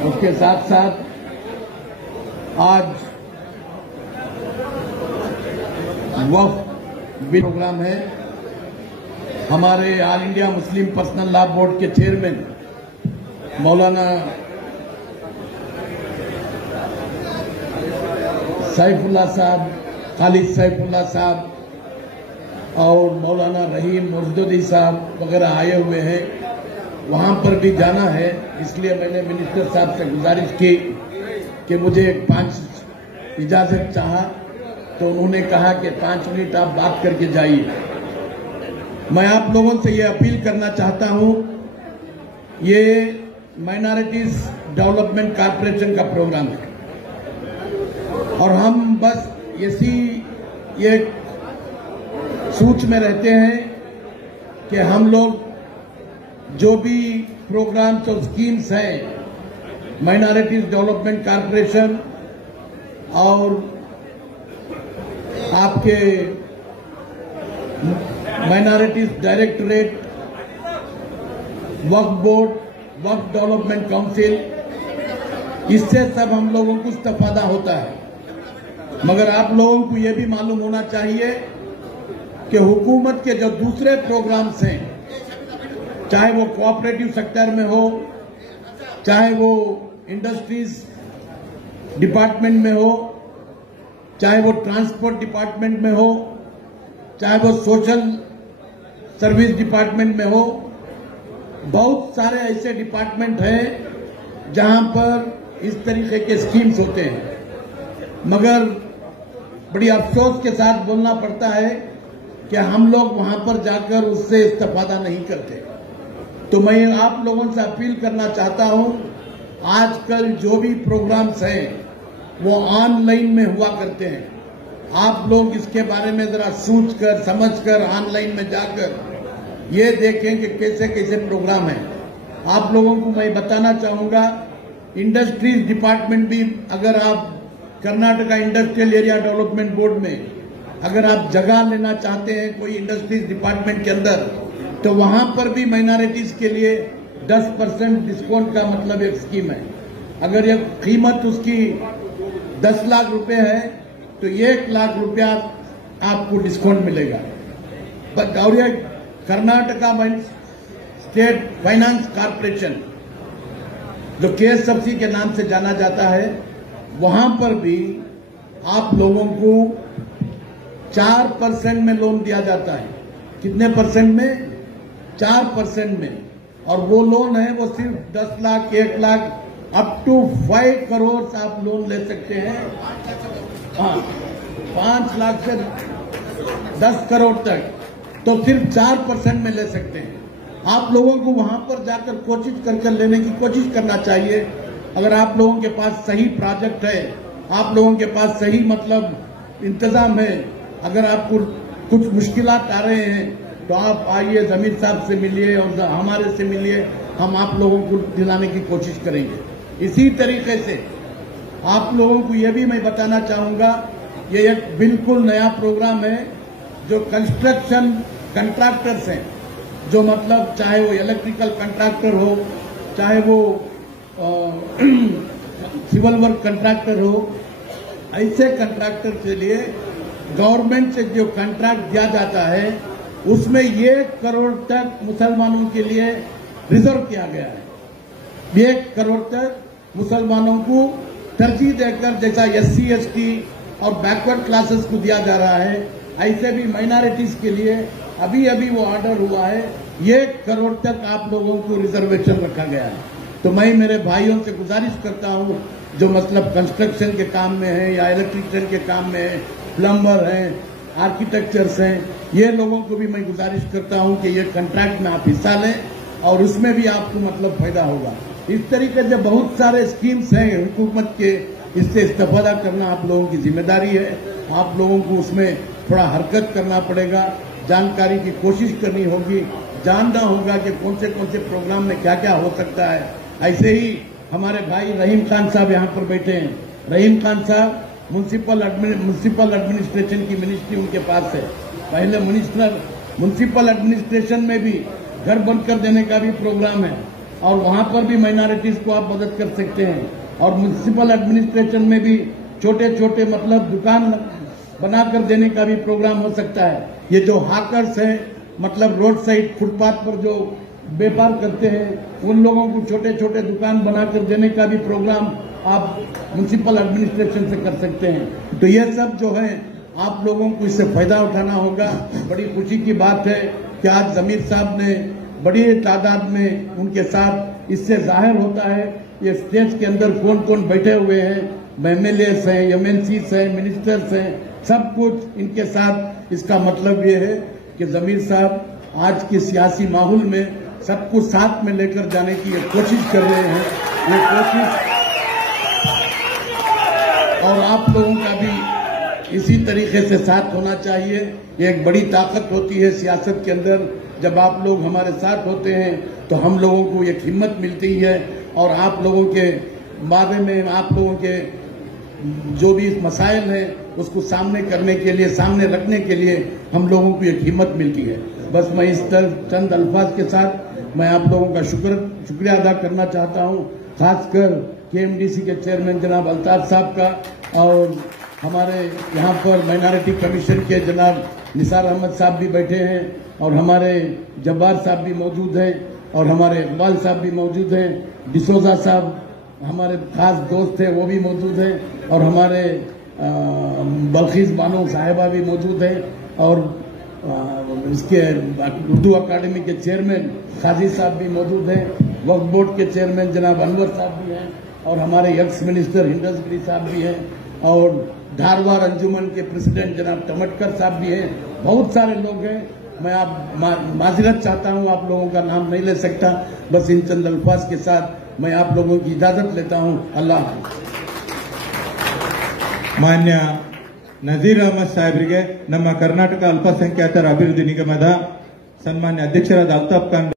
उसके साथ साथ आज वक्फ भी प्रोग्राम है। हमारे all India Muslim personal law board के चेयरमैन मौलाना सैफुल्लाह साहब, खालिद सैफुल्लाह साहब और मौलाना रहीम मुर्शदी साहब वगैरह आए हुए हैं। वहां पर भी जाना है, इसलिए मैंने मिनिस्टर साहब से गुजारिश की कि मुझे 5 इजाजत चाहा, तो उन्होंने कहा कि 5 मिनट आप बात करके जाइए। मैं आप लोगों से ये अपील करना चाहता हूं, ये माइनॉरिटीज डेवलपमेंट कॉर्पोरेशन का प्रोग्राम है और हम बस इसी ये सोच में रहते हैं कि हम लोग जो भी प्रोग्राम्स और स्कीम्स हैं माइनॉरिटीज डेवलपमेंट कॉर्पोरेशन और आपके माइनॉरिटीज डायरेक्टरेट, वक्फ बोर्ड, वक्फ डेवलपमेंट काउंसिल, इससे सब हम लोगों को इस्तेफादा होता है। मगर आप लोगों को यह भी मालूम होना चाहिए कि हुकूमत के जो दूसरे प्रोग्राम्स हैं, चाहे वो कोऑपरेटिव सेक्टर में हो, चाहे वो इंडस्ट्रीज डिपार्टमेंट में हो, चाहे वो ट्रांसपोर्ट डिपार्टमेंट में हो, चाहे वो सोशल सर्विस डिपार्टमेंट में हो, बहुत सारे ऐसे डिपार्टमेंट हैं जहां पर इस तरीके के स्कीम्स होते हैं। मगर बड़ी अफसोस के साथ बोलना पड़ता है कि हम लोग वहां पर जाकर उससे इस्तेफादा नहीं करते। तो मैं आप लोगों से अपील करना चाहता हूं, आजकल जो भी प्रोग्राम्स हैं वो ऑनलाइन में हुआ करते हैं। आप लोग इसके बारे में जरा सोचकर समझकर ऑनलाइन में जाकर ये देखें कि कैसे कैसे प्रोग्राम है। आप लोगों को मैं बताना चाहूंगा, इंडस्ट्रीज डिपार्टमेंट भी, अगर आप Karnataka industrial area development board में अगर आप जगह लेना चाहते हैं कोई इंडस्ट्रीज डिपार्टमेंट के अंदर, तो वहां पर भी माइनॉरिटीज के लिए 10% डिस्काउंट का मतलब एक स्कीम है। अगर ये कीमत उसकी 10 लाख रुपए है तो 1 लाख रुपया आपको डिस्काउंट मिलेगा। और ये कर्नाटका स्टेट फाइनेंस कॉर्पोरेशन, जो KSFC के नाम से जाना जाता है, वहां पर भी आप लोगों को 4% में लोन दिया जाता है। कितने परसेंट में? 4% में। और वो लोन है वो सिर्फ 10 लाख, 1 लाख, अप टू 5 करोड़ आप लोन ले सकते हैं। हाँ, 5 लाख से 10 करोड़ तक तो सिर्फ 4% में ले सकते हैं। आप लोगों को वहां पर जाकर कोशिश कर लेने की कोशिश करना चाहिए। अगर आप लोगों के पास सही प्रोजेक्ट है, आप लोगों के पास सही मतलब इंतजाम है, अगर आपको कुछ मुश्किलात आ रहे हैं तो आप आइए, जमीर साहब से मिलिए और हमारे से मिलिए, हम आप लोगों को दिलाने की कोशिश करेंगे। इसी तरीके से आप लोगों को यह भी मैं बताना चाहूंगा, ये एक बिल्कुल नया प्रोग्राम है जो कंस्ट्रक्शन कंट्रैक्टर्स हैं, जो मतलब चाहे वो इलेक्ट्रिकल कंट्रैक्टर हो, चाहे वो सिविल वर्क कंट्रैक्टर हो, ऐसे कंट्रैक्टर के लिए गवर्नमेंट से जो कंट्रैक्ट दिया जाता है उसमें 1 करोड़ तक मुसलमानों के लिए रिजर्व किया गया है। 1 करोड़ तक मुसलमानों को तरजीह देकर, जैसा SC ST और बैकवर्ड क्लासेस को दिया जा रहा है, ऐसे भी माइनॉरिटीज के लिए अभी अभी वो ऑर्डर हुआ है, 1 करोड़ तक आप लोगों को रिजर्वेशन रखा गया है। तो मैं मेरे भाइयों से गुजारिश करता हूं, जो मतलब कंस्ट्रक्शन के काम में है या इलेक्ट्रिशियन के काम में है, प्लम्बर हैं, आर्किटेक्चर्स हैं, ये लोगों को भी मैं गुजारिश करता हूं कि ये कॉन्ट्रैक्ट में आप हिस्सा लें और उसमें भी आपको मतलब फायदा होगा। इस तरीके से बहुत सारे स्कीम्स हैं हुकूमत के, इससे इस्तेफादा करना आप लोगों की जिम्मेदारी है। आप लोगों को उसमें थोड़ा हरकत करना पड़ेगा, जानकारी की कोशिश करनी होगी, जानना होगा कि कौन से प्रोग्राम में क्या क्या हो सकता है। ऐसे ही हमारे भाई रहीम खान साहब यहाँ पर बैठे हैं। रहीम खान साहब म्युनिसिपल एडमिनिस्ट्रेशन की मिनिस्ट्री उनके पास है। पहले म्युनिसिपल एडमिनिस्ट्रेशन में भी घर बनकर देने का भी प्रोग्राम है। और वहां पर भी माइनॉरिटीज को आप मदद कर सकते हैं। और म्युनिसिपल एडमिनिस्ट्रेशन में भी छोटे छोटे मतलब दुकान बनाकर देने का भी प्रोग्राम हो सकता है। ये जो हाकर्स हैं, मतलब रोड साइड फुटपाथ पर जो व्यापार करते हैं, उन लोगों को छोटे छोटे दुकान बनाकर देने का भी प्रोग्राम आप म्युनिसिपल एडमिनिस्ट्रेशन से कर सकते हैं। तो ये सब जो है आप लोगों को इससे फायदा उठाना होगा। बड़ी खुशी की बात है कि आज जमीर साहब ने बड़ी तादाद में उनके साथ, इससे जाहिर होता है ये स्टेज के अंदर कौन कौन बैठे हुए हैं, एमएलएस हैं, एमएनसीज हैं, मिनिस्टर्स हैं, सब कुछ इनके साथ। इसका मतलब ये है कि जमीर साहब आज के सियासी माहौल में सबको साथ में लेकर जाने की ये कोशिश कर रहे हैं। ये कोशिश और आप लोगों का भी इसी तरीके से साथ होना चाहिए। ये एक बड़ी ताकत होती है सियासत के अंदर। जब आप लोग हमारे साथ होते हैं तो हम लोगों को एक हिम्मत मिलती है और आप लोगों के बारे में, आप लोगों के जो भी मसाइल हैं उसको सामने करने के लिए, सामने रखने के लिए हम लोगों को एक हिम्मत मिलती है। बस मैं इस चंद अल्फाज के साथ मैं आप लोगों का शुक्रिया अदा करना चाहता हूं, खासकर केएमडीसी के चेयरमैन जनाब अल्ताफ साहब का, और हमारे यहाँ पर माइनॉरिटी कमीशन के जनाब निसार अहमद साहब भी बैठे हैं, और हमारे जब्बार साहब भी मौजूद हैं, और हमारे इकबाल साहब भी मौजूद हैं, डिसोजा साहब हमारे खास दोस्त हैं वो भी मौजूद हैं, और हमारे बल्खीस बानो साहिबा भी मौजूद हैं, और इसके उर्दू अकादमी के चेयरमैन काजी साहब भी मौजूद हैं, वक्फ बोर्ड के चेयरमैन जनाब अनवर साहब भी हैं, और हमारे एक्स मिनिस्टर हिंदसगिरी साहब भी हैं, और धारवाड़ अंजुमन के प्रेसिडेंट जनाब टमटकर साहब भी हैं। बहुत सारे लोग हैं। मैं आप माजरत चाहता हूं, आप लोगों का नाम नहीं ले सकता। बस इन चंद अल्फाज के साथ मैं आप लोगों की इजाजत लेता हूं। अल्लाह। ಮಾನ್ಯ ನಜೀರ್ ಅಹಮದ್ ಸಾಹೇಬರಿಗೆ ನಮ್ಮ ಕರ್ನಾಟಕ ಅಲ್ಪಸಂಖ್ಯಾತರ ಅಭಿವೃದ್ಧಿ ನಿಗಮದ ಸನ್ಮಾನ್ಯ ಅಧ್ಯಕ್ಷರಾದ ಅಲ್ತಾಫ್ ಖಾನ್